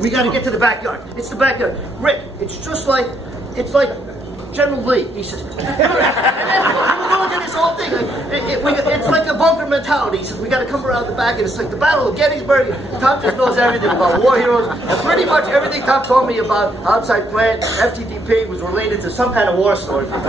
We got to get to the backyard. It's the backyard. Rick, it's like General Lee. He says, we're going to this whole thing. It's like a bunker mentality. He says, we got to come around the back, and it's like the Battle of Gettysburg. Tom just knows everything about war heroes. And pretty much everything Tom told me about Outside Plant, FTTP, was related to some kind of war story for Tom.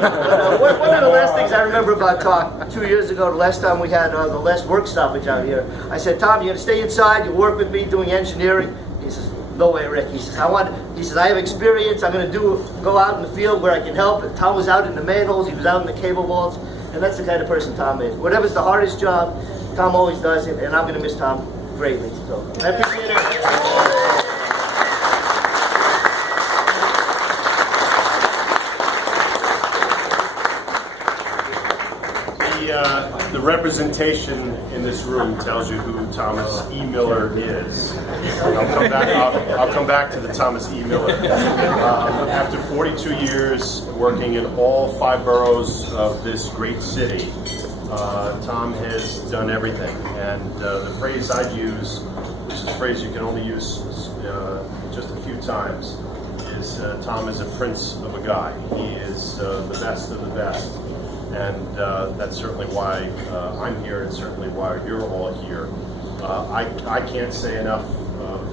But, one of the last things I remember about Tom, 2 years ago, the last time we had the last work stoppage out here, I said, Tom, you're going to stay inside, you work with me doing engineering. He says, no way, Rick. He says, I have experience. I'm going to go out in the field where I can help. And Tom was out in the manholes. He was out in the cable vaults. And that's the kind of person Tom is. Whatever's the hardest job, Tom always does it. And I'm going to miss Tom greatly. So I appreciate it. The representation in this room tells you who Thomas E. Miller is. I'll come back to the Thomas E. Miller. After 42 years working in all 5 boroughs of this great city, Tom has done everything. And the phrase I'd use, which is a phrase you can only use just a few times, is Tom is a prince of a guy. He is the best of the best. And that's certainly why I'm here, and certainly why you're all here. I can't say enough of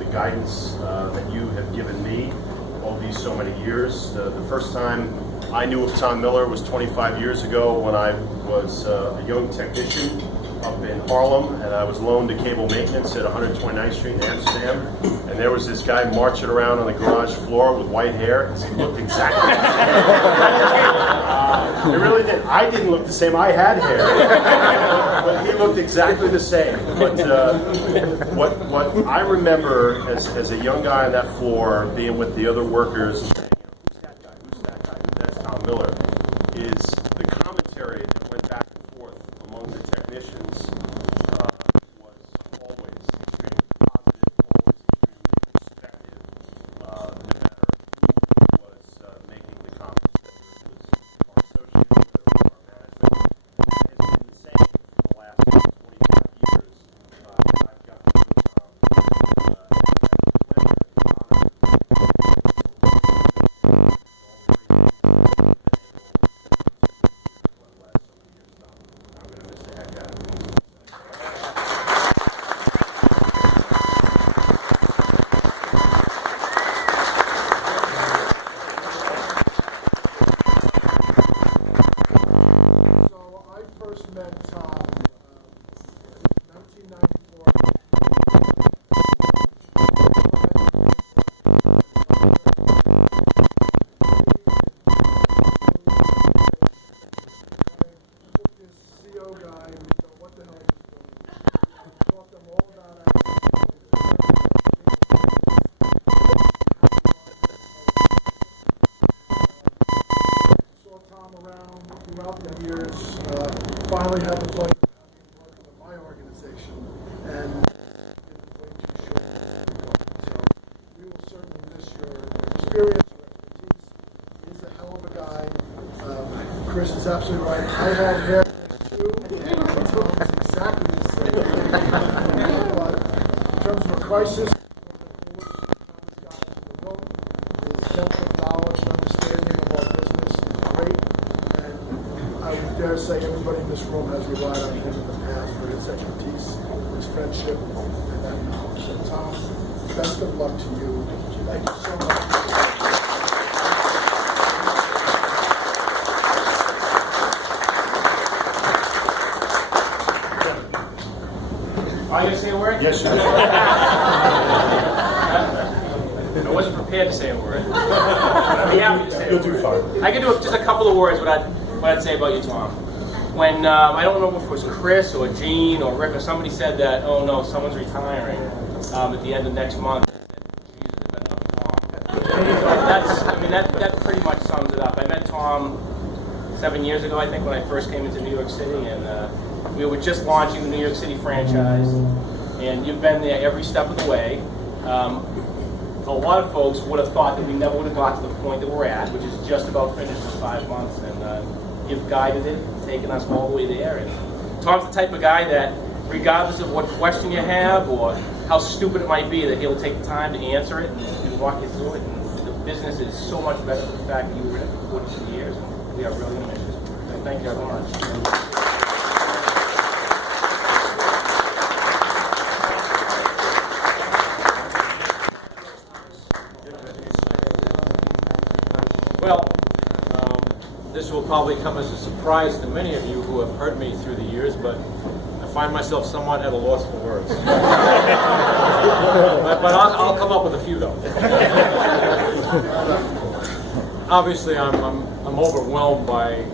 the guidance that you have given me all these so many years. The first time I knew of Tom Miller was 25 years ago when I was a young technician up in Harlem, and I was loaned to cable maintenance at 129th Street in Amsterdam. And there was this guy marching around on the garage floor with white hair. He looked exactly the same. It really did. I didn't look the same. I had hair, but he looked exactly the same. But what I remember as a young guy on that floor, being with the other workers, saying, who's that guy? Who's that guy? That's Tom Miller. Is the commentary that went back and forth among the technicians was always extremely positive, always extremely respectful, no matter who was making the comments, whether it was our associates, whether it was our management. It has been the same for the last 25 years. I've got to know Tom finally had the pleasure of having worked with my organization, and didn't wait too short. So we will certainly miss your experience, your expertise. He's a hell of a guy. Chris is absolutely right. I had hair too. Until it was exactly the same. But in terms of a crisis, one of the coolest Thomas guys in the room. His depth of knowledge and understanding of our business is great. I would dare say everybody in this room has relied on him in the past for his expertise, his friendship, and that knowledge. So Tom, best of luck to you. Thank you so much. Are you going to say a word? Yes, you I wasn't prepared to say a word. I'd be happy to say a word. You'll do fine. I can do just a couple of words, what I'd say about you, Tom. When, I don't know if it was Chris or Gene or Rick or somebody said that, oh no, someone's retiring at the end of next month. That pretty much sums it up. I met Tom 7 years ago, I think, when I first came into New York City, and we were just launching the New York City franchise, and you've been there every step of the way. A lot of folks would have thought that we never would have got to the point that we're at, which is just about finished in 5 months, and you've guided it, taken us all the way there. And Tom's the type of guy that, regardless of what question you have or how stupid it might be, that he'll take the time to answer it and walk you through it. And the business is so much better for the fact that you were in it for 42 years. And we are really going to miss you. So thank you very much. Well, this will probably come as a surprise to many of you who have heard me through the years, but I find myself somewhat at a loss for words. but I'll come up with a few, though. Obviously, I'm overwhelmed by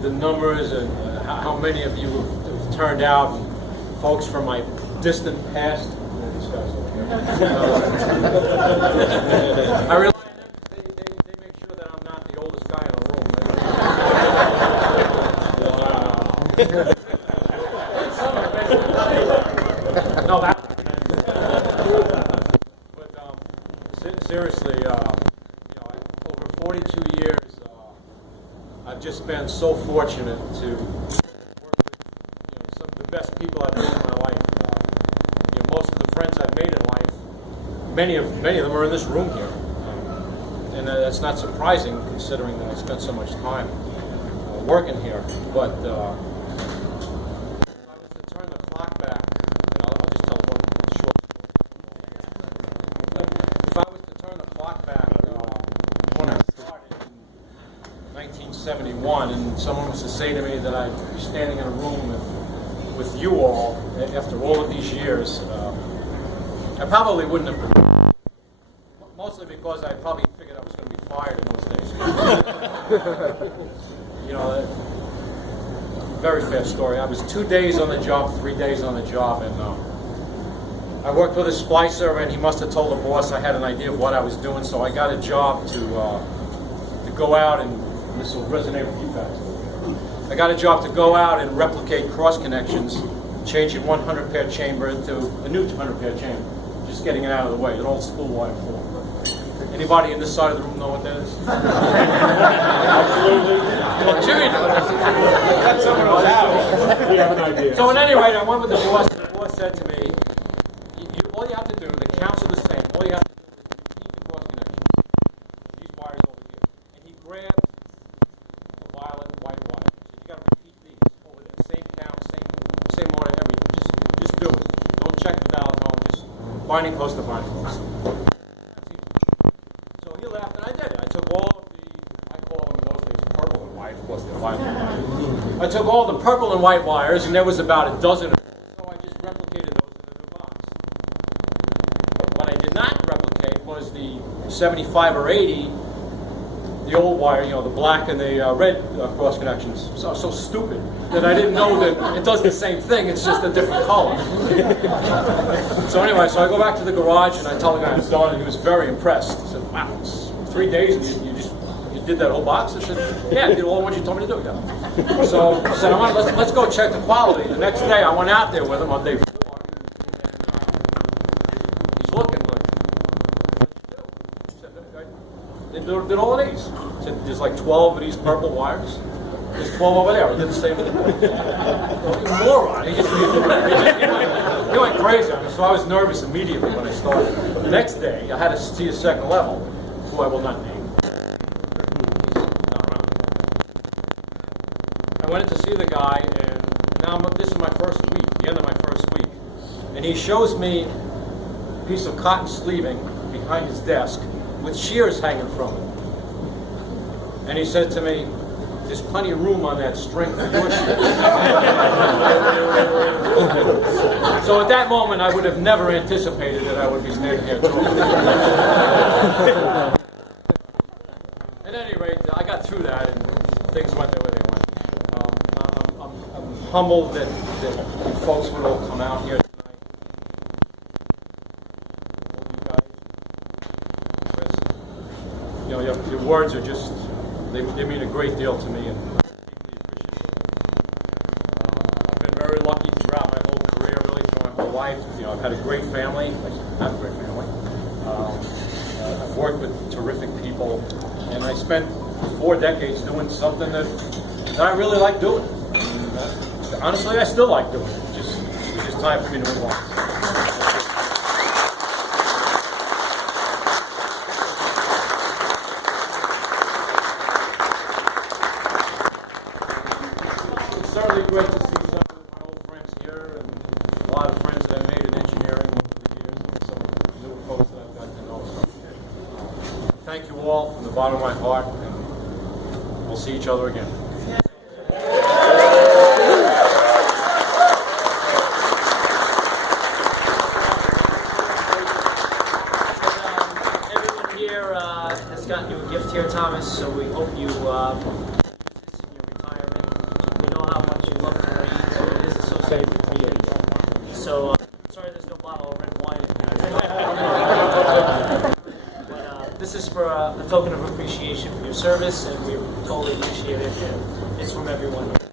the numbers and how many of you have turned out, and folks from my distant past. I realize they make sure that I'm not the oldest guy in the room. No, that. But seriously, over 42 years, I've just been so fortunate to work with some of the best people I've known in my life. Most of the friends I've made in life, many of them are in this room here. And that's not surprising considering that I spent so much time working here. But if I was to turn the clock back, and I'll just tell one short story. If I was to turn the clock back when I started in 1971, and someone was to say to me that I'd be standing in a room with you all after all of these years, I probably wouldn't have believed it. Mostly because I probably figured I was going to be fired in those days. Very fast story. I was 2 days on the job, 3 days on the job, and I worked with a splicer, and he must have told the boss I had an idea of what I was doing, so I got a job to go out, and this will resonate with you guys. I got a job to go out and replicate cross connections, changing 100 pair chamber to a new 200 pair chamber, just getting it out of the way, an old spool wire floor. Anybody in this side of the room know what that is? Absolutely. Well, Jimmy knows. Cut someone else out. We have an idea. So at any rate, I went with the boss, and the boss said to me, all you have to do, the counts are the same, all you have to do is repeat the cross connection. These wires over here. And he grabbed the violet and white wire. He said, you got to repeat these over there. Same count, same order, everything. Just do it. Don't check the valve home, just binding post to binding post. So he left, and I did it. I took all of I call them in those days purple and white, of course they're violet and white. I took all the purple and white wires, and there was about a dozen of them. So I just replicated those in the new box. What I did not replicate was the 75 or 80, the old wire, the black and the red cross connections. So stupid that I didn't know that it does the same thing, it's just a different color. So anyway, so I go back to the garage and I tell the guy I'm done, and he was very impressed. He said, wow, it's 3 days and you did that whole box? I said, yeah, I did all what you told me to do. Yeah. So I said, let's go check the quality. The next day I went out there with him on day 4, and he's looking like, they did all of these. He said, there's like 12 of these purple wires. There's 12 over there. I did the same thing. Moron. He went crazy on me. So I was nervous immediately when I started. The next day, I had to see a second level, who I will not name. I went in to see the guy, and now this is my first week, the end of my first week. And he shows me a piece of cotton sleeving behind his desk with shears hanging from it. And he said to me, there's plenty of room on that string for your shears. So at that moment, I would have never anticipated that I would be standing here talking. At any rate, I got through that, and things went the way they went. I'm humbled that you folks would all come out here tonight. All you guys. Your words are just, they mean a great deal to me, and I'm deeply appreciative. I've been very lucky throughout my whole career, really throughout my whole life. I've had a great family. I have a great family. I've worked with terrific people, and I spent 4 decades doing something that I really like doing. And, honestly, I still like doing it. It's just time for me to move on. all from the bottom of my heart, and we'll see each other again. Everyone here has gotten you a gift here, Thomas, so we hope you use this in your retirement. We know how much you love to read, so it is associated with reading. So, sorry there's no bottle of red wine in here. But this is for a token of appreciation for your service, and we totally appreciate it. It's from everyone here.